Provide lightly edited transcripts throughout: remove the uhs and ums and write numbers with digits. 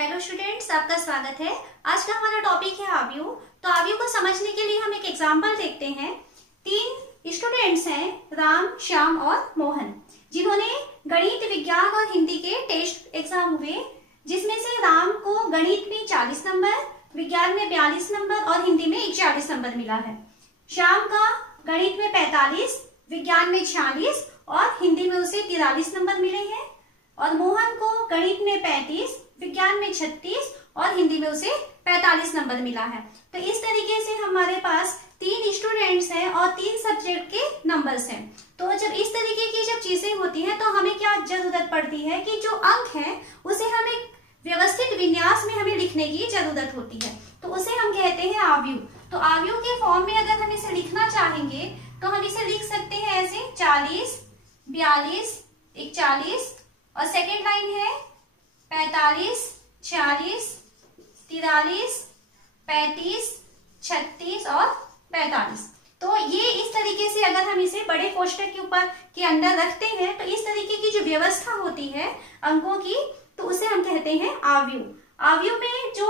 Hello students, आपका स्वागत है। आज का हमारा टॉपिक है आव्यूह। तो आव्यूह को समझने के लिए हम एक एग्जांपल देखते हैं। 3 स्टूडेंट्स हैं, राम, श्याम और मोहन, जिन्होंने गणित, विज्ञान और हिंदी के टेस्ट एग्जाम हुए, जिसमें से राम को गणित में 40 नंबर, विज्ञान में 42 नंबर और हिंदी में 41 नंबर मिला है। श्याम का गणित में 45, विज्ञान में 46 और हिंदी में उसे 43 नंबर मिले हैं। और मोहन को गणित में 35, विज्ञान में 36 और हिंदी में उसे 45 नंबर मिला है। तो इस तरीके से हमारे पास 3 स्टूडेंट्स हैं और 3 सब्जेक्ट के नंबर्स हैं। तो जब इस तरीके की जब चीजें होती हैं तो हमें क्या जरूरत पड़ती है कि जो अंक है उसे हम एक व्यवस्थित विन्यास में हमें लिखने की जरूरत होती है। तो उसे हम कहते हैं आव्यूह। तो आव्यूह के फॉर्म में अगर हम इसे लिखना चाहेंगे तो हम इसे लिख सकते हैं ऐसे 40, 42, 41 और सेकेंड लाइन है 45, 46, 43, 35, 36 और 45। तो ये इस तरीके से अगर हम इसे बड़े कोष्ठक के ऊपर के अंदर रखते हैं तो इस तरीके की जो व्यवस्था होती है अंकों की, तो उसे हम कहते हैं आव्यूह। आव्यूह में जो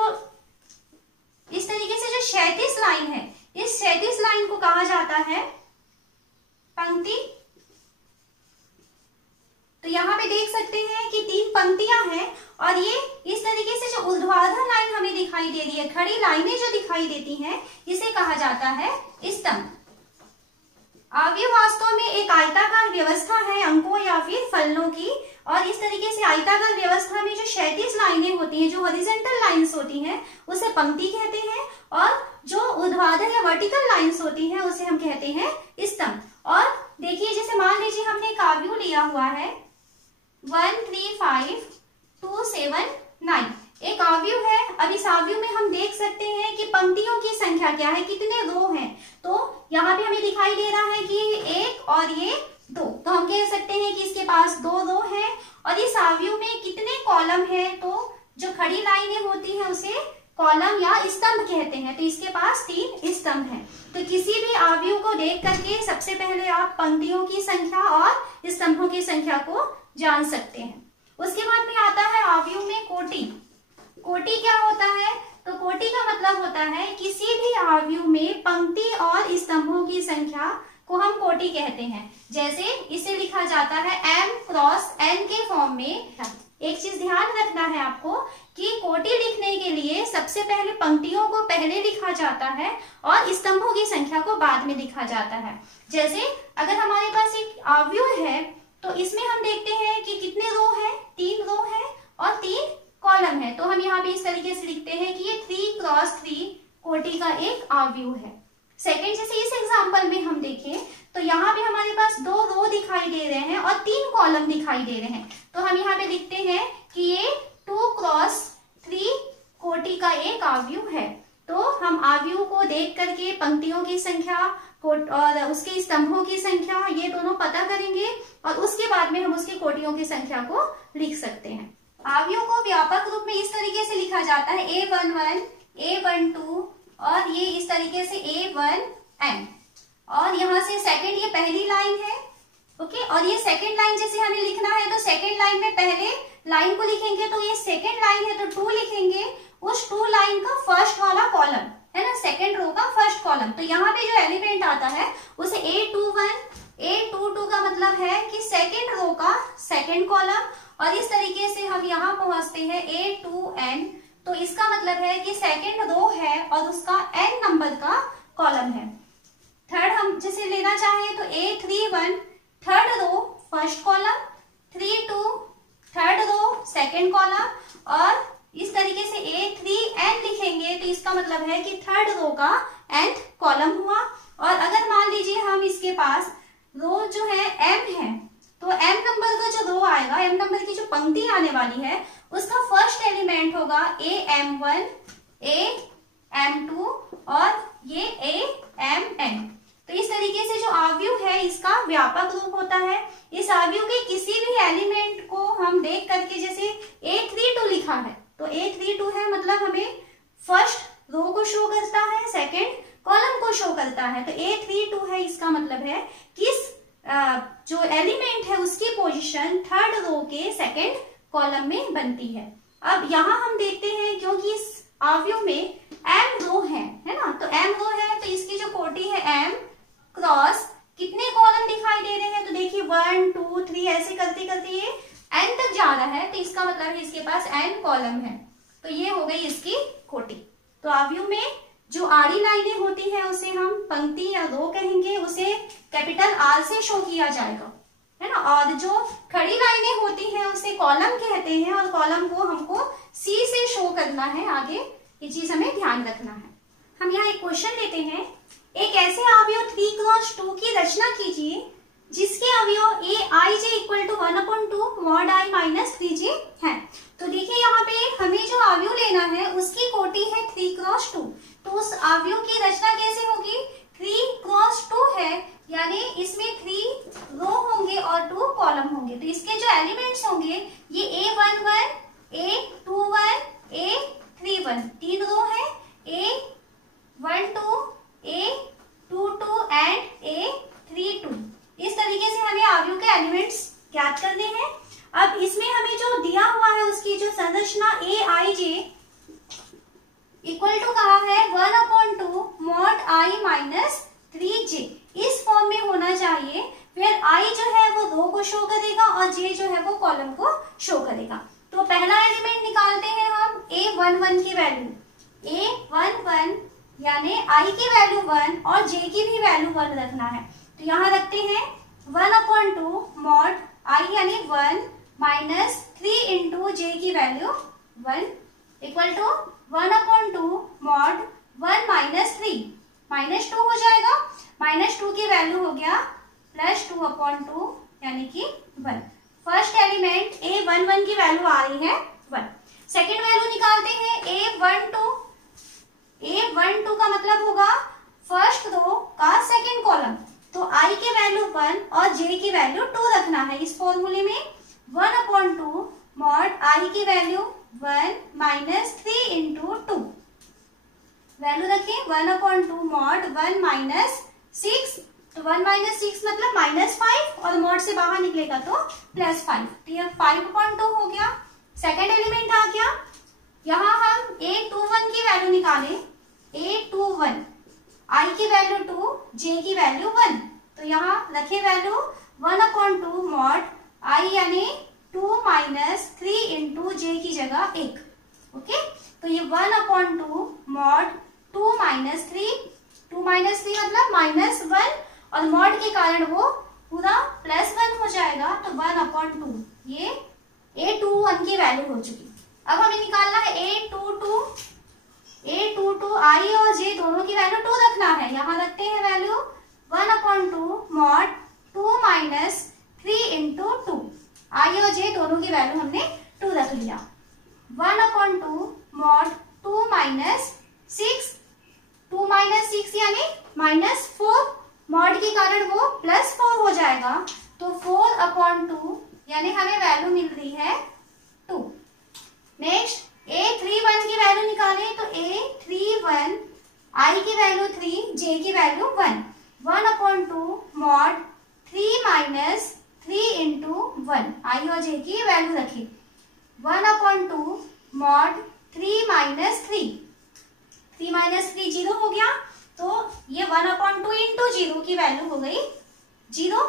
इस तरीके से जो 36 लाइन है, इस 36 लाइन को कहा जाता है पंक्ति। तो यहाँ पे देख सकते हैं कि 3 पंक्तियां हैं और ये इस तरीके से जो ऊर्ध्वाधर लाइन हमें दिखाई दे रही है, खड़ी लाइनें जो दिखाई देती हैं, इसे कहा जाता है स्तंभ। आव्यूह वास्तव में एक आयताकार व्यवस्था है अंकों या फिर फलनों की। और इस तरीके से आयताकार व्यवस्था में जो 36 लाइनें होती हैं, जो हॉरिजॉन्टल लाइंस होती हैं, उसे पंक्ति कहते हैं। और जो ऊर्ध्वाधर या वर्टिकल लाइंस होती हैं उसे हम कहते हैं स्तंभ। और देखिए, जैसे मान लीजिए हमने एक आव्यूह लिया हुआ है 1, 3, 5, 2, 7, 9 एक आव्यूह है। अब इस आव्यूह में हम देख सकते हैं कि पंक्तियों की संख्या क्या है, कितने रो हैं। तो यहाँ पे हमें दिखाई दे रहा है कि 1 और ये 2, तो हम कह सकते हैं कि इसके पास 2 रो है। और इस आव्यूह में कितने कॉलम है, तो जो खड़ी लाइनें होती है उसे कॉलम या स्तंभ कहते हैं। तो इसके पास 3 स्तंभ हैं। तो किसी भी आव्यूह को देख करके सबसे पहले आप पंक्तियों की संख्या और स्तंभों की संख्या को जान सकते हैं। उसके बाद में आता है आव्यूह में कोटि। कोटि क्या होता है? तो कोटि का मतलब होता है किसी भी आव्यूह में पंक्ति और स्तंभों की संख्या को हम कोटि कहते हैं। जैसे इसे लिखा जाता है m क्रॉस n के फॉर्म में। एक चीज ध्यान रखना है आपको कि कोटि लिखने के लिए सबसे पहले पंक्तियों को पहले लिखा जाता है और स्तंभों की संख्या को बाद में लिखा जाता है। जैसे अगर हमारे पास एक आव्यूह है तो इसमें हम देखते हैं कि कितने रो है, 3 रो है और 3 कॉलम है। तो हम यहाँ पे इस तरीके से लिखते हैं कि ये 3 क्रॉस 3 कोटि का एक आव्यूह है। सेकेंड, जैसे इस एग्जांपल में हम देखें तो यहाँ पे हमारे पास 2 रो दिखाई दे रहे हैं और 3 कॉलम दिखाई दे रहे हैं। तो हम यहाँ पे लिखते हैं कि ये 2 क्रॉस 3 कोटि का एक आव्यूह है। तो हम आव्यूह को देख करके पंक्तियों की संख्या और उसके स्तंभों की संख्या ये दोनों पता करेंगे और उसके बाद में हम उसकी कोटियों की संख्या को लिख सकते हैं। आव्यूह को व्यापक रूप में इस तरीके से लिखा जाता है A11, A12 और ये इस तरीके से A1n। और यहाँ से सेकंड, ये पहली लाइन है, ओके। और ये सेकंड लाइन जैसे हमें लिखना है तो सेकंड लाइन में पहले लाइन को लिखेंगे, तो ये सेकंड लाइन है तो 2 लिखेंगे। उस 2 लाइन का फर्स्ट वाला कॉलम है ना, सेकंड रो का फर्स्ट कॉलम। तो यहाँ पे जो एलिमेंट आता है उसे A21, A22 का मतलब है कि सेकंड रो का सेकंड कॉलम। और इस तरीके से हम यहाँ पहुंचते हैं A2n, तो इसका मतलब है कि सेकंड रो है और उसका n नंबर का कॉलम है। थर्ड हम जैसे लेना चाहें तो A31 third row first column, 32 third row second column और इस तरीके से A3n लिखेंगे तो इसका मतलब है कि थर्ड रो का nth कॉलम हुआ। और अगर मान लीजिए हम इसके पास रो जो है m है, तो m नंबर का जो रो आएगा, m नंबर की जो पंक्ति आने वाली है उसका फर्स्ट एलिमेंट होगा AM1, AM2 और ये AMN। तो इस तरीके से जो आव्यूह है इसका व्यापक रूप होता है। इस आव्यूह के किसी भी एलिमेंट को हम देख करके, जैसे A32 लिखा है तो A32 है मतलब हमें फर्स्ट रो को शो करता है, सेकंड कॉलम को शो करता है। तो A32 है, इसका मतलब है किस जो एलिमेंट है उसकी पोजीशन थर्ड रो के सेकंड कॉलम में बनती है। अब यहाँ हम देखते हैं क्योंकि इस अवयव में m रो है ना, तो m रो है तो इसकी जो कोटि है m क्रॉस कितने कॉलम दिखाई दे रहे हैं, तो देखिए 1 2 3 ऐसे करते करते ये n तक जा रहा है, तो इसका मतलब है इसके पास n कॉलम है, तो ये हो गई इसकी कोटि। तो अवयव में जो आड़ी लाइनें होती हैं उसे हम पंक्ति या रो कहेंगे, उसे कैपिटल R से शो किया जाएगा, है ना, और जो खड़ी लाइनें होती हैं उसे कॉलम कहते हैं, और कॉलम को हमको C से शो करना है। आगे ये चीज हमें ध्यान रखना है। हम यहाँ एक क्वेश्चन लेते हैं, एक ऐसे अवयव 3x2 की रचना कीजिए जिसके अवयव aij equal to 1/2 mod I minus 3j है। तो देखिए यहाँ पे हमें जो अवयव लेना है उसकी कोटि है 3x2, तो उस अवयव की रचना कैसे होगी, 3x2 है, यानी इसमें 3 रो होंगे और 2 कॉलम होंगे, तो इसके जो एलिमेंट्स होंगे ये A11, A21, A31, 3 रो है, A12, A22 एंड A32। इस तरीके से हमें अवयव के एलिमेंट्स ज्ञात करने हैं। अब इसमें हमें जो दिया हुआ है उसकी जो संरचना aij इक्वल टू कहा है 1/2 mod I माइनस 3j, इस फॉर्म में होना चाहिए। फिर I जो है वो रो को शो करेगा और j जो है वो कॉलम को शो करेगा। तो पहला एलिमेंट निकालते हैं हम A11 की वैल्यू, A11 यानी I की वैल्यू 1 और j की भी वैल्यू 1 रखना है, तो यहाँ रखते हैं 1/2 mod I यानी 1 माइनस 3 इंटू j की value 1 equal to 1/2 mod 1 minus 3 minus 2 हो जाएगा, माइनस 2 की वैल्यू हो गया प्लस 2/2 यानी कि 1। फर्स्ट एलिमेंट A11 की वैल्यू आ रही है 1। सेकेंड वैल्यू निकालते हैं A12, A12 का मतलब होगा फर्स्ट रो का सेकेंड कॉलम, तो I की वैल्यू 1 और j की वैल्यू 2 रखना है। इस फॉर्मूले में 1/2 mod I की वैल्यू 1 माइनस 3 इंटू 2, वैल्यू रखें 1/2 mod 1 माइनस 6, तो 1 माइनस 6 मतलब माइनस 5 और mod से बाहर निकलेगा तो प्लस 5, तो यह 5/2 हो गया। सेकेंड एलिमेंट आ गया, यहाँ हम A21 की वैल्यू निकालें, A21 I की वैल्यू 2, j की वैल्यू 1, तो यहाँ रखे वैल्यू 1/2 mod I यानी 2 माइनस 3 इंटू j की जगह 1, ओके, तो ये 1/2 mod 2 माइनस 3, 2 माइनस 3 मतलब माइनस 1 और mod के कारण वो पूरा प्लस 1 हो जाएगा, तो 1/2 ये A21 की वैल्यू हो चुकी। अब हमें निकालना है A22, A22 I और j दोनों की वैल्यू 2 रखना है, यहाँ रखते हैं value 1/2 mod 2 minus 3 into 2, I और j दोनों की वैल्यू हमने 2 रख लिया। 1/2 mod 2 माइनस 6, 2 माइनस 6 यानी माइनस 4, mod के कारण वो प्लस 4 हो जाएगा, तो 4/2 यानी हमें वैल्यू मिल रही है 2। नेक्स्ट A31 की वैल्यू निकालें, तो A31 I की वैल्यू 3, j की value 1, 1/2 mod 3 minus 3 into 1, I और j की वैल्यू रखी 1/2 mod 3 माइनस 3, 3 माइनस 3 0 हो गया, तो ये 1/2 इंटू 0 की वैल्यू हो गई 0।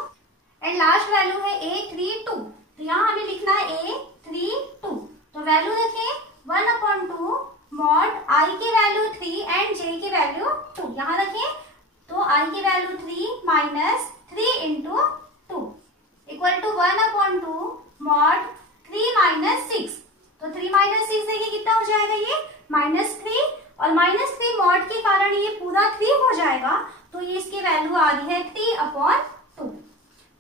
एंड लास्ट वैल्यू है A32, तो यहाँ हमें लिखना है A32, तो वैल्यू रखें 1/2 mod I की वैल्यू 3 एंड j की वैल्यू 2, यहाँ रखें, तो I की value 3 minus 3 into 2 equal to 1/2 mod 3 minus 6, तो 3 माइनस 6 देखिए कितना हो जाएगा, ये माइनस 3 और माइनस 3 mod के कारण ये पूरा 3 हो जाएगा, तो ये इसकी वैल्यू आ रही है 3/2।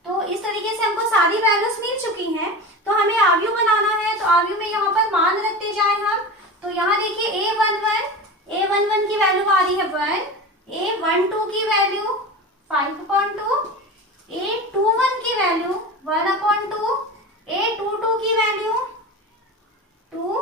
तो इस तरीके से हमको सारी वैल्यूज मिल चुकी हैं, तो हमें अवयव बनाना है, तो अवयव में यहाँ पर मान रखते जाए हम, तो यहाँ देखिए A11 की वैल्यू आ रही है 1, A12 की वैल्यू 5/2, A21 की वैल्यू 1/2, A22 की वैल्यू 2,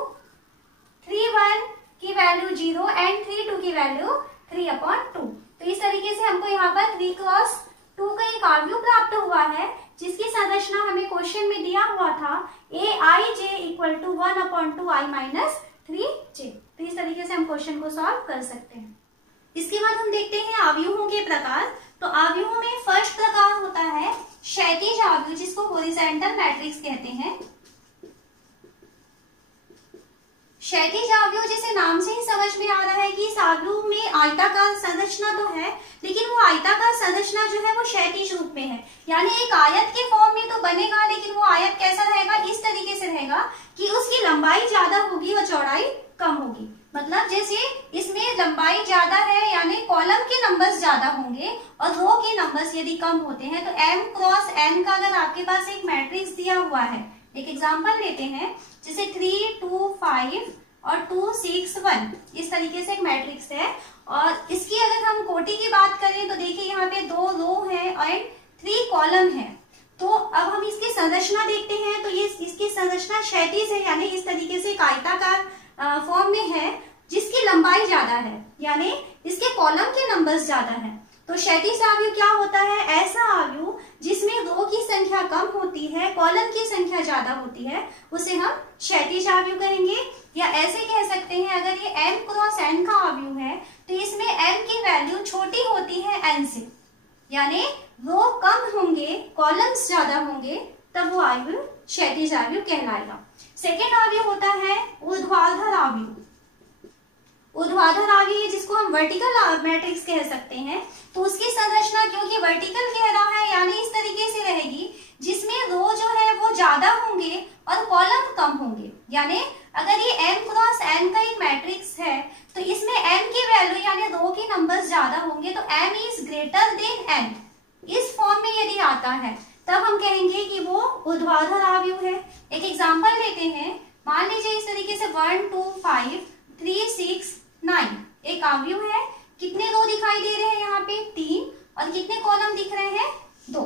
31 की वैल्यू 0 एंड 32 की वैल्यू 3/2। तो इस तरीके से हमको यहाँ पर 3x2 का एक अवयव प्राप्त हुआ है जिसकी संरचना हमें क्वेश्चन में दिया हुआ था aij equal to 1/2i minus 3j। तो इस तरीके से हम क्वेश्चन को सॉल्व कर सकते हैं। इसके बाद हम देखते हैं अवयवों के प्रकार। तो अवयवों में फर्स्ट प्रकार होता है क्षैतिज अवयव, जिसको हॉरिजॉन्टल मैट्रिक्स कहते हैं। क्षैतिज अवयव जैसे नाम से ही समझ में आ रहा है कि इस अवयव में आयताकार संरचना तो है, लेकिन वो आयताकार संरचना जो है वो क्षैतिज रूप में है, यानी एक आयत के फॉर्म में तो बनेगा, लेकिन वो आयत कैसा रहेगा, इस तरीके से रहेगा कि उसकी लंबाई ज्यादा होगी और चौड़ाई कम होगी। मतलब जैसे इसमें लंबाई ज्यादा है यानी कॉलम के नंबर्स ज्यादा होंगे और रो के नंबर्स यदि कम होते हैं, तो m क्रॉस n का अगर आपके पास एक मैट्रिक्स दिया हुआ है, एक एग्जांपल लेते हैं, जैसे 3 2 5 और 2 6 1, इस तरीके से एक मैट्रिक्स है। और इसकी अगर हम कोटि की बात करें तो देखिए यहाँ पे 2 रो है और 3 कॉलम है। तो अब हम इसकी संरचना देखते हैं, तो ये इसकी संरचना क्षैतिज है, यानी इस तरीके से एक आयताकार फॉर्म में है, जिसकी लंबाई ज्यादा है, यानी इसके कॉलम के नंबर्स ज्यादा हैं। तो क्षैतिज अवयव क्या होता है, ऐसा अवयव जिसमें रो की संख्या कम होती है, कॉलम की संख्या ज्यादा होती है, उसे हम क्षैतिज अवयव कहेंगे। या ऐसे कह सकते हैं, अगर ये m क्रॉस n का अवयव है तो इसमें m की वैल्यू छोटी होती है n से, यानी रो कम होंगे कॉलम्स ज्यादा होंगे, तब वो अवयव क्षैतिज अवयव कहलाएगा। सेकेंड अवयव होता है ऊर्ध्वाधर अवयव। ऊर्ध्वाधर अवयव जिसको हम वर्टिकल मैट्रिक्स कह सकते हैं। तो उसकी संरचना क्योंकि वर्टिकल कह रहा है, यानी इस तरीके से रहेगी जिसमें रो जो है वो ज्यादा होंगे और कॉलम कम होंगे। यानी अगर ये m क्रॉस n का एक मैट्रिक्स है तो इसमें m की वैल्यू यानी रो के नंबर्स ज्यादा होंगे, तो m is greater than n, इस फॉर्म में यदि आता है तब हम कहेंगे कि वो ऊर्ध्वाधर अवयव है। एक एग्जांपल लेते हैं, मान लीजिए इस तरीके से 1 2 5 3 6 9 एक अवयव है। कितने रो दिखाई दे रहे हैं यहाँ पे 3 और कितने कॉलम दिख रहे हैं 2,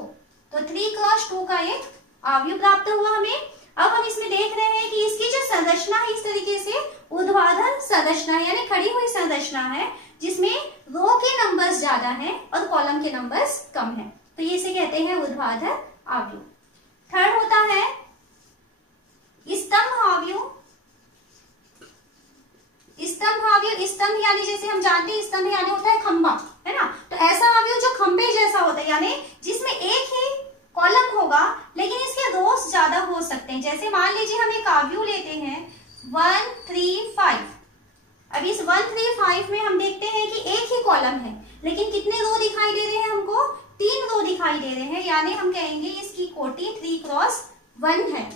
तो 3 क्रॉस 2 का एक अवयव प्राप्त हुआ हमें। अब हम इसमें देख रहे हैं कि इसकी जो संरचना है इस तरीके से ऊर्ध्वाधर संरचना है, यानी खड़ी हुई संरचना है, जिसमें रो के नंबर्स ज्यादा हैं और कॉलम के नंबर्स कम हैं, तो ये इसे कहते हैं ऊर्ध्वाधर अवयव। थर्ड होता है स्तंभ अवयव। स्तंभ अवयव, स्तंभ यानी जैसे हम जानते हैं स्तंभ यानी होता है खंबा, है ना। तो ऐसा अवयव जो खंबे जैसा होता है, यानी जिसमें एक ही कॉलम होगा लेकिन इसके रोस ज्यादा हो सकते हैं। जैसे मान लीजिए हम एक अवयव लेते हैं 1 3 5। अब इस 1 3 5 में हम देखते हैं कि एक ही कॉलम है, लेकिन कितने रो दिखाई दे रहे हैं हमको 3 रो दिखाई दे रहे हैं, यानी हम कहेंगे इसकी कोटि 3 क्रॉस 1 है।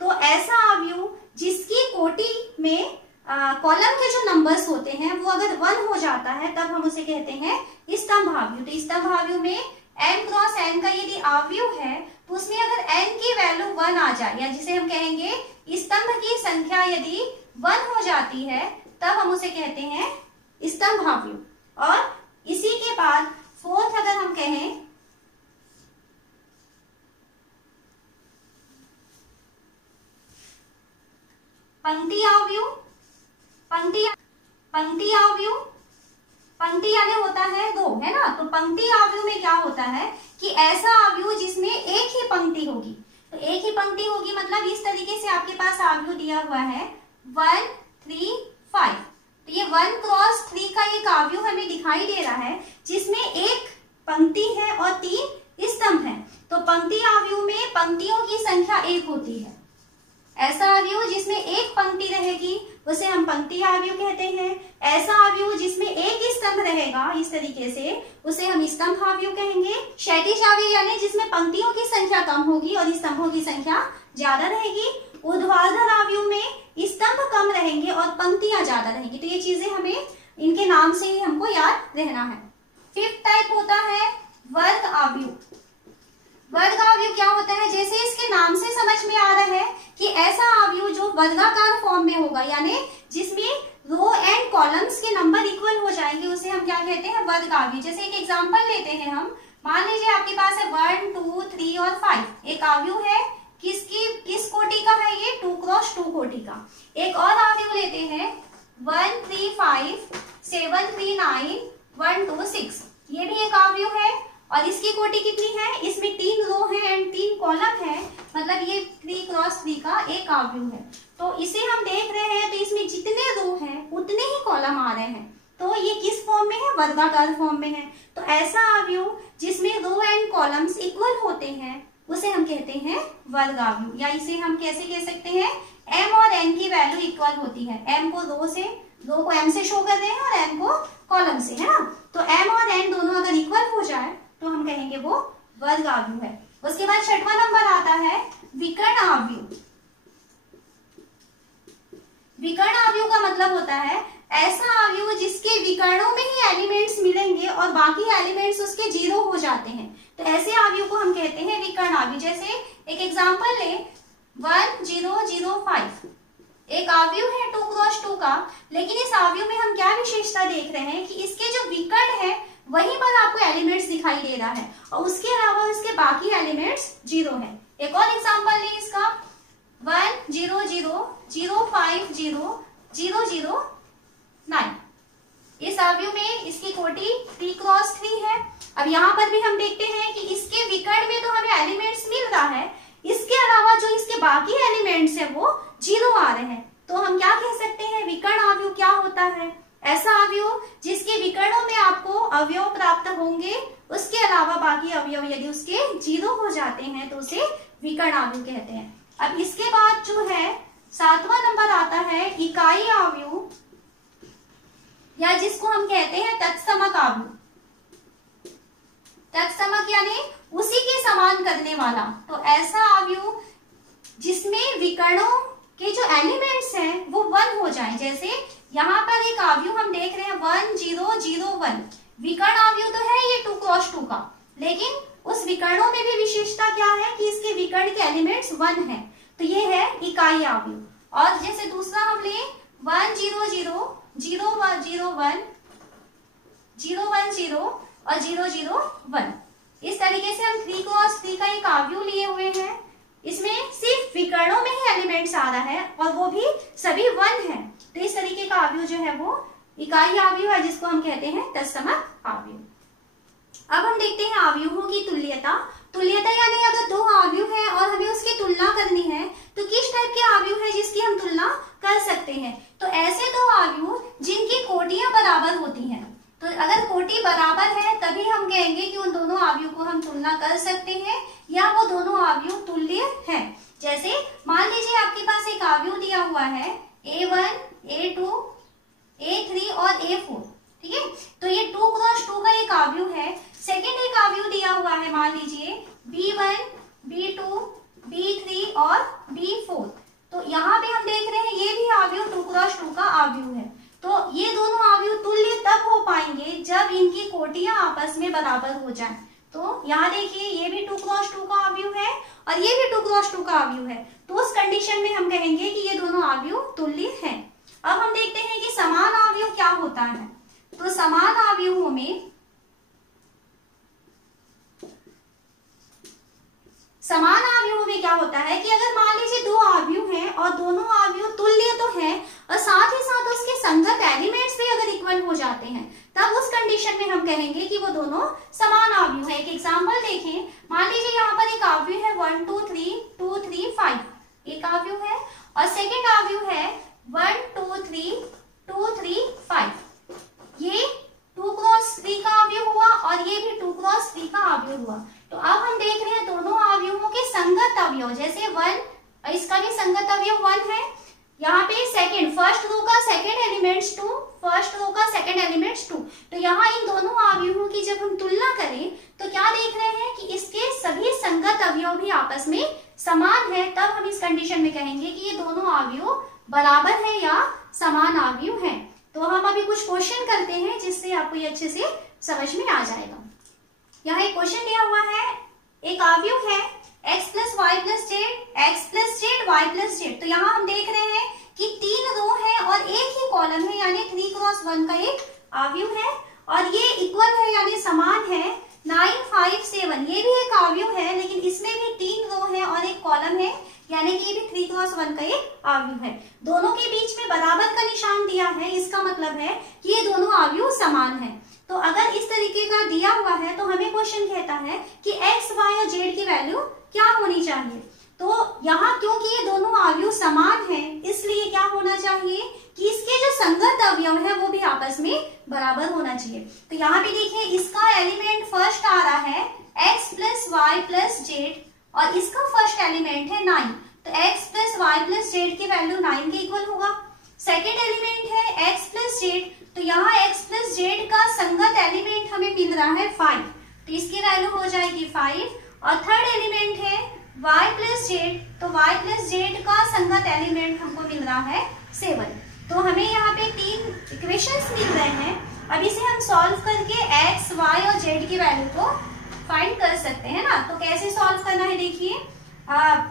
तो ऐसा अवयव जिसकी कोटि में कॉलम के जो नंबर्स होते हैं वो अगर 1 हो जाता है तब हम उसे कहते हैं स्तंभ अवयव। तो स्तंभ अवयव में m क्रॉस n का यदि अवयव है तो उसमें अगर n की वैल्यू 1 आ जाए, या जिसे हम कहेंगे स्तंभ की संख्या यदि 1 हो जाती है तब हम उसे कहते हैं स्तंभ अवयव। और इसी के बाद फोर्थ अगर हम कहें पंक्ति अवयव। पंक्ति अवयव, पंक्ति यानी होता है दो, है ना। तो पंक्ति अवयव में क्या होता है कि ऐसा अवयव जिसमें एक ही पंक्ति होगी। तो एक ही पंक्ति होगी मतलब इस तरीके से आपके पास अवयव दिया हुआ है 1 3 5। तो ये 1 क्रॉस 3 का एक अवयव हमें दिखाई दे रहा है जिसमें एक पंक्ति है और 3 स्तंभ है। तो पंक्ति अवयव में पंक्तियों की संख्या 1 होती है। ऐसा अवयव जिसमें एक पंक्ति रहेगी उसे हम पंक्ति अवयव कहते हैं। ऐसा अवयव जिसमें एक स्तंभ रहेगा इस तरीके से उसे हम स्तंभ अवयव कहेंगे। क्षैतिज अवयव यानी जिसमें पंक्तियों की संख्या कम होगी और स्तंभों की संख्या ज्यादा रहेगी। ऊर्ध्वाधर अवयव में स्तंभ कम रहेंगे और पंक्तियां ज्यादा रहेंगी। तो ये चीजें हमें इनके नाम से ही हमको याद रहना है। फिफ्थ टाइप होता है वर्ग अवयव। वर्ग अवयव क्या होता है, जैसे इसके नाम से समझ में आ रहा है कि ऐसा अवयव जो वर्गाकार फॉर्म में होगा, यानी जिसमें रो एंड कॉलम्स के नंबर इक्वल हो जाएंगे, उसे हम क्या कहते हैं वर्ग अवयव। जैसे एक एग्जांपल लेते हैं हम, मान लीजिए आपके पास है 1 2 3 और 5 एक अवयव है। किस कोटि का है ये 2 क्रॉस 2 कोटि का। एक और अवयव लेते हैं 1 3 5 7 3 9 1 2 6 ये भी एक अवयव है। और इसकी कोटि कितनी है, इसमें 3 रो है एंड 3 कॉलम है, मतलब ये 3 क्रॉस 3 का एक अवयव है। तो इसे हम देख रहे हैं तो इसमें जितने रो हैं उतने ही कॉलम आ रहे हैं, तो ये किस फॉर्म में है, वर्गाकार फॉर्म में है। तो ऐसा अवयव जिसमें रो एंड कॉलम्स इक्वल होते हैं उसे हम कहते हैं वर्गावयव, या इसे हम कैसे कह सकते हैं, m और n की वैल्यू इक्वल होती है। m को रो को m से शो कर रहे हैं और n को कॉलम से, है ना। तो m और n दोनों अगर इक्वल हो जाए तो हम कहेंगे वो वर्गावयव है। उसके बाद छठवां नंबर आता है विकर्ण अवयव। विकर्ण अवयव का मतलब होता है ऐसा अवयव जिसके विकर्णों में ही एलिमेंट्स मिलेंगे और बाकी एलिमेंट्स उसके जीरो हो जाते हैं, तो ऐसे अवयव को हम कहते हैं विकर्ण अवयव। जैसे एक एग्जांपल ले 1005, एक अवयव है 2 क्रॉस 2 का, लेकिन इस अवयव में हम क्या विशेषता देख रहे हैं कि इसके जो विकर्ण है वहीं पर आपको एलिमेंट्स दिखाई दे रहा है और उसके अलावा इसके बाकी एलिमेंट्स जीरो है। एक और एग्जांपल ले इसका 100050009, इस अवयव में इसकी कोटि 3 क्रॉस 3 है। अब यहाँ पर भी हम देखते हैं कि इसके विकर्ण में तो हमें एलिमेंट्स मिल रहा है, इसके अलावा जो इसके बाकी एलिमेंट्स है वो जीरो आ रहे हैं, तो हम क्या कह सकते हैं, विकर्ण अवयव क्या होता है, ऐसा अवयव जिसके विकर्णों में आपको अवयव प्राप्त होंगे, उसके अलावा बाकी अवयव यदि उसके जीरो हो जाते हैं तो उसे विकर्ण अवयव कहते हैं। अब इसके बाद जो है 7वां नंबर आता है इकाई अवयव, या जिसको हम कहते हैं तत्समक अवयव। तत्समक यानी उसी के समान करने वाला, तो ऐसा अवयव जिसमें विकर्णों के जो एलिमेंट्स हैं वो 1 हो जाएं। जैसे यहाँ पर एक अवयव हम देख रहे हैं 1001, विकर्ण अवयव तो है ये 2 क्रॉस 2 का, लेकिन उस विकर्णों में भी विशेषता क्या है कि इसके विकर्ण के एलिमेंट्स 1 है, तो ये है इकाई अवयव। और जैसे दूसरा हम ले 10001, 010 और 001, इस तरीके से हम 3 क्रॉस 3 का एक अवयव लिए हुए हैं, इसमें सिर्फ विकर्णों में ही एलिमेंट्स आ रहा है और वो भी सभी 1 है, तो इस तरीके का अवयव जो है वो इकाई अवयव है, जिसको हम कहते हैं तत्समक अवयव। अब हम देखते हैं अवयवों की तुल्यता। तुल्यता यानी अगर 2 अवयव है और हमें उसकी तुलना करनी है तो किस टाइप के अवयव है जिसकी हम तुलना कर सकते हैं, तो ऐसे 2 अवयव जिनकी कोटियां बराबर होती हैं। तो अगर कोटि बराबर है तभी हम कहेंगे कि उन दोनों अवयव को हम तुलना कर सकते हैं या वो दोनों अवयव तुल्य हैं। जैसे मान लीजिए आपके पास एक अवयव दिया हुआ है A1, A2, A3 और A4, ठीक है, तो ये 2 क्रॉस 2 का एक अवयव है। सेकेंड एक अवयव दिया हुआ है मान लीजिए B1, B2, B3 और B4, तो यहाँ पे हम देख रहे हैं ये भी अवयव 2 क्रॉस 2 का अवयव है। तो ये दोनों अवयव तुल्य तब हो पाएंगे जब इनकी कोटियां आपस में बराबर हो जाएं। तो यहाँ देखिए ये भी 2 क्रॉस 2 का अवयव है और ये भी 2 क्रॉस 2 का अवयव है, तो उस कंडीशन में हम कहेंगे कि ये दोनों अवयव तुल्य हैं। अब हम देखते हैं कि समान अवयव क्या होता है। तो समान अवयवों में क्या होता है कि अगर मान लीजिए 2 अवयव हैं और दोनों अवयव तुल्य तो हैं और साथ ही साथ उसके संगत एलिमेंट्स भी अगर इक्वल हो जाते हैं, तब उस कंडीशन में हम कहेंगे कि वो दोनों समान अवयव है। एक एग्जांपल देखें, मान लीजिए यहाँ पर एक अवयव है 1 2 3 2 3 5, एक अवयव है, और सेकेंड अवयव है 1 2 3 2 3 5, ये 2 क्रॉस 3 का अवयव हुआ और ये भी 2 क्रॉस 3 का अवयव हुआ। तो अब हम देख रहे हैं दोनों अवयवों के संगत अवयव, जैसे 1 इसका भी संगत अवयव 1 है, यहाँ पे फर्स्ट रो का सेकेंड एलिमेंट्स 2, फर्स्ट रो का सेकेंड एलिमेंट्स 2, तो यहाँ इन दोनों अवयवों की जब हम तुलना करें तो क्या देख रहे हैं कि इसके सभी संगत अवयव भी आपस में समान है, तब हम इस कंडीशन में कहेंगे कि ये दोनों अवयव बराबर है या समान अवयव है। तो हम अभी कुछ क्वेश्चन करते हैं जिससे आपको ये अच्छे से समझ में आ जाएगा। यहाँ एक क्वेश्चन दिया हुआ है, एक अवयव है x + y + z, x + z, y + z, तो यहाँ हम देख रहे हैं कि 3 रो है और एक ही कॉलम है, यानी 3 क्रॉस 1 का एक अवयव है और ये इक्वल है यानी समान है। 9 5 7 ये भी एक अवयव है, लेकिन इसमें भी 3 रो है और एक कॉलम है, यानी कि ये भी 3 क्रॉस 1 का एक अवयव है। दोनों के बीच में बराबर का निशान दिया है, इसका मतलब है कि ये दोनों अवयव समान है। तो अगर इस तरीके का दिया हुआ है तो हमें क्वेश्चन कहता है कि एक्स, वाई और जेड की वैल्यू क्या होनी चाहिए। तो यहाँ क्योंकि ये दोनों अवयव समान हैं, इसलिए क्या होना चाहिए कि इसके जो संगत अवयव है वो भी आपस में बराबर होना चाहिए। तो यहाँ पे देखिए इसका एलिमेंट फर्स्ट आ रहा है x plus y plus z और इसका फर्स्ट एलिमेंट है 9। तो x plus y plus z की वैल्यू 9 के इक्वल होगा। सेकेंड एलिमेंट है x प्लस जेड, तो यहाँ x प्लस जेड का संगत एलिमेंट हमें मिल रहा है 5, तो इसकी वैल्यू हो जाएगी 5। और थर्ड एलिमेंट है y प्लस जेड, तो y प्लस जेड का संगत एलिमेंट हमको मिल रहा है 7। तो हमें यहाँ पे 3 इक्वेशंस मिल रहे हैं। अब इसे हम सॉल्व करके x, y और z की वैल्यू को फाइंड कर सकते हैं ना। तो कैसे सॉल्व करना है देखिए,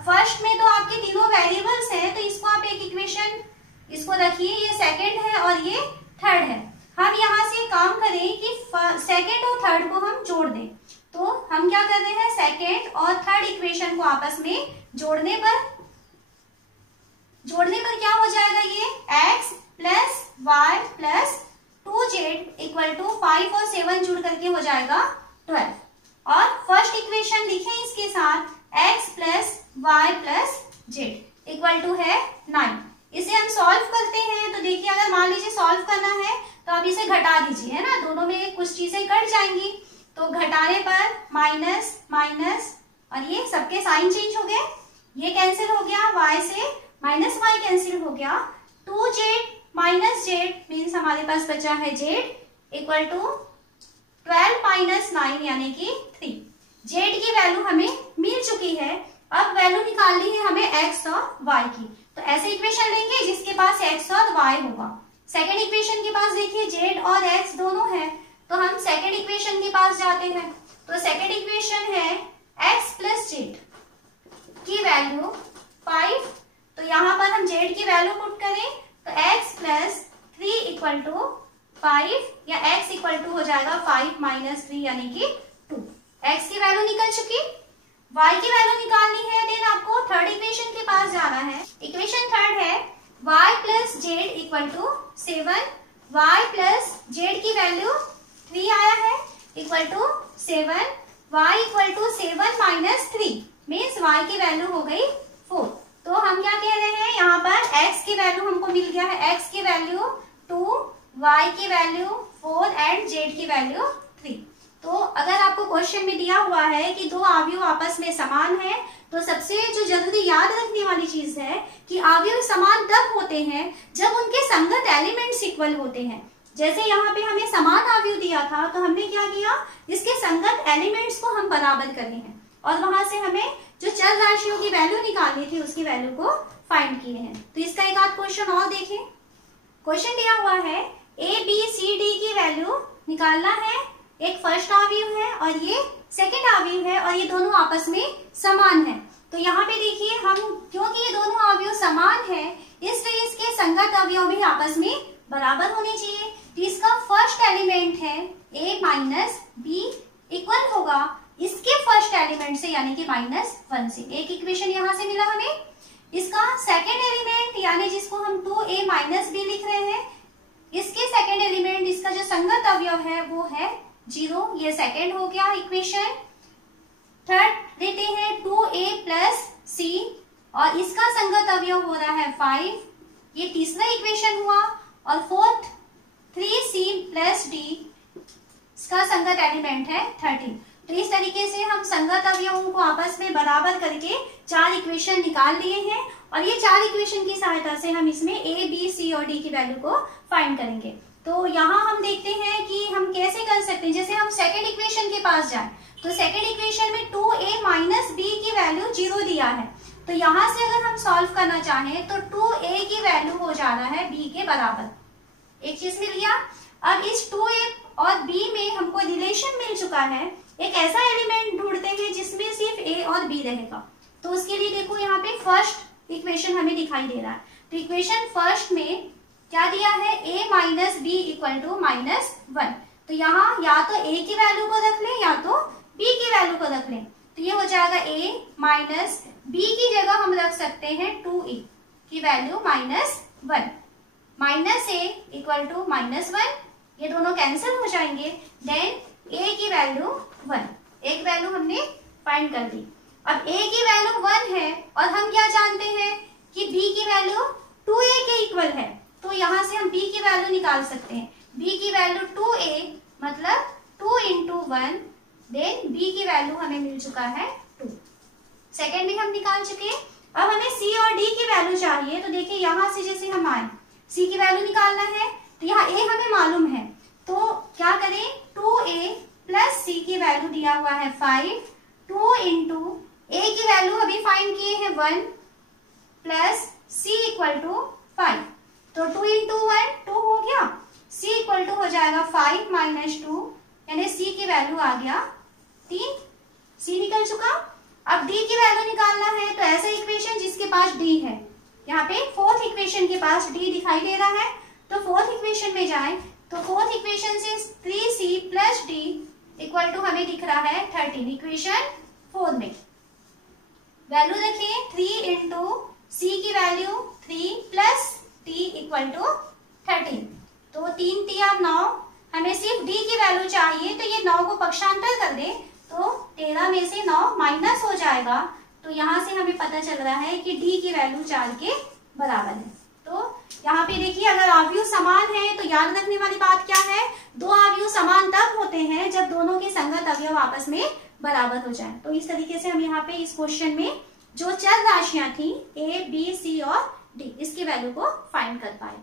फर्स्ट में तो आपके तीनों वेरिएबल्स हैं, तो इसको आप एक इक्वेशन इसको रखिए, ये सेकंड है और ये थर्ड है। हम यहाँ से काम करें कि सेकंड और थर्ड को हम जोड़ दें। तो हम क्या कर रहे हैं, सेकंड और थर्ड इक्वेशन को आपस में जोड़ने पर क्या हो जाएगा, ये x plus y plus 2z equal to 5 और 7 जुड़ करके हो जाएगा 12। और फर्स्ट इक्वेशन लिखें इसके साथ x plus y plus z equal to है 9। इसे हम सॉल्व करते हैं। तो देखिए अगर मान लीजिए सॉल्व करना है तो आप इसे घटा दीजिए, है ना, दोनों में कुछ चीजें कट जाएंगी। तो घटाने पर माइनस माइनस और ये सबके साइन चेंज हो गए, ये कैंसिल हो गया, y से माइनस वाई कैंसिल हो गया, 2z माइनस जेड मीन्स हमारे पास बचा है z इक्वल टू 12 माइनस 9 यानी कि 3। z की वैल्यू हमें मिल चुकी है। अब वैल्यू निकालनी है हमें x और y की। तो ऐसे इक्वेशन लेंगे जिसके पास x और y होगा। सेकेंड इक्वेशन के पास देखिए z और x दोनों है, तो हम सेकेंड इक्वेशन के पास जाते हैं। तो सेकेंड इक्वेशन है x प्लस जेड की वैल्यू 5। तो यहाँ पर हम z की वैल्यू पुट करें तो x प्लस 3 इक्वल टू 5 या x इक्वल टू हो जाएगा 5 माइनस 3 यानी कि 2। x की वैल्यू निकल चुकी। y की वैल्यू निकालनी है, देन आपको थर्ड इक्वेशन के पास जाना है। इक्वेशन थर्ड है y plus z equal to 7। y plus z की वैल्यू 3 आया है equal to 7। y equal to 7 minus 3 means y की वैल्यू हो गई 4। तो हम क्या कह रहे हैं, यहाँ पर x की वैल्यू हमको मिल गया है, x की वैल्यू 2, y की वैल्यू 4 एंड z की वैल्यू 3। तो अगर आपको क्वेश्चन में दिया हुआ है कि दो अवयव आपस में समान है, तो सबसे जो जल्दी याद रखने वाली चीज है कि अवयव समान तब होते हैं जब उनके संगत एलिमेंट्स इक्वल होते हैं। जैसे यहाँ पे हमें समान अवयव दिया था तो हमने क्या किया, इसके संगत एलिमेंट्स को हम बराबर करे हैं और वहां से हमें जो चर राशियों की वैल्यू निकालनी थी उसकी वैल्यू को फाइंड किए हैं। तो इसका एक आध क्वेश्चन और देखें। क्वेश्चन दिया हुआ है a b c d की वैल्यू निकालना है। एक फर्स्ट अवयव है और ये सेकंड अवयव है और ये दोनों आपस में समान है। तो यहाँ पे देखिए हम क्योंकि ये दोनों अवयव समान है इसलिए इसके संगत अवयव भी आपस में बराबर होने चाहिए। तो इसका फर्स्ट एलिमेंट है a माइनस बी इक्वल होगा इसके फर्स्ट एलिमेंट से यानी कि -1 से। एक इक्वेशन यहाँ से मिला हमें। इसका सेकेंड एलिमेंट यानी जिसको हम 2a माइनस बी लिख रहे हैं, इसके सेकेंड एलिमेंट इसका जो संगत अवयव है वो है 0। ये सेकेंड हो गया इक्वेशन। थर्ड लेते हैं 2a प्लस सी और इसका संगत अवयव हो रहा है 5। ये तीसरा इक्वेशन हुआ। और फोर्थ 3c प्लस डी, इसका संगत एलिमेंट है 13। तो इस तरीके से हम संगत अवयवों को आपस में बराबर करके 4 इक्वेशन निकाल लिए हैं और ये 4 इक्वेशन की सहायता से हम इसमें a, b, c और d की वैल्यू को फाइंड करेंगे। तो यहाँ हम देखते हैं कि हम कैसे कर सकते हैं। जैसे हम सेकेंड इक्वेशन के पास जाए तो सेकेंड इक्वेशन में 2a माइनस बी की वैल्यू 0 दिया है। तो यहाँ से अगर हम सॉल्व करना चाहें तो 2a की वैल्यू हो जा रहा है b के बराबर। एक चीज मिल गया। अब इस 2a और b में हमको रिलेशन मिल चुका है। एक ऐसा एलिमेंट ढूंढते हैं जिसमें सिर्फ a और b रहेगा। तो उसके लिए देखो यहाँ पे फर्स्ट इक्वेशन हमें दिखाई दे रहा है। तो इक्वेशन फर्स्ट में क्या दिया है, a minus b equal to -1। तो यहाँ या तो a की वैल्यू को रख लें या तो b की वैल्यू को रख लें। तो ये हो जाएगा a माइनस बी की जगह हम रख सकते हैं 2a की वैल्यू -1। -a इक्वल टू -1 ये दोनों कैंसिल हो जाएंगे। देन a की वैल्यू 1, एक वैल्यू हमने फाइंड कर दी। अब a की वैल्यू 1 है और हम क्या जानते हैं कि b की वैल्यू 2a के इक्वल है, तो यहाँ से हम b की वैल्यू निकाल सकते हैं। b की वैल्यू 2a मतलब 2 into 1, देन b की वैल्यू हमें मिल चुका है 2। सेकेंड भी हम निकाल चुके। अब हमें c और d की वैल्यू चाहिए, तो देखिए यहाँ से जैसे हम आए c की वैल्यू निकालना है, तो यहाँ a हमें मालूम है, तो क्या करें 2a प्लस c की वैल्यू दिया हुआ है 5, 2 into a की वैल्यू अभी फाइंड किए हैं 1 प्लस c इक्वल टू 5, तो 2 into 1 2 हो गया, c इक्वल टू हो जाएगा 5 माइनस 2, यानी c की वैल्यू आ गया 3, c निकल चुका। अब d की वैल्यू निकालना है, तो ऐसा इक्वेशन जिसके पास d है, यहाँ पे फोर्थ इक्वेशन के पास d दिखाई दे रहा है, तो फोर्थ इक्वेशन में जाएं, तो फोर्थ इक्वेशन से 3c plus d equal to हमें दिख रहा है 13। इक्वेशन 4 में वैल्यू रखें 3 इंटू c की value 3 plus d equal to 13, तो 3 3 9, हमें सिर्फ d की वैल्यू चाहिए, तो ये 9 को पक्षांतर कर दे तो 13 में से 9 माइनस हो जाएगा, तो यहाँ से हमें पता चल रहा है कि d की वैल्यू 4 के बराबर है। तो यहाँ पे देखिए अगर अवयव समान है तो याद रखने वाली बात क्या है, दो अवयव समान तब होते हैं जब दोनों के संगत अवयव आपस में बराबर हो जाए। तो इस तरीके से हम यहाँ पे इस क्वेश्चन में जो चर राशियां थी a, b, c और d, इसकी वैल्यू को फाइंड कर पाए।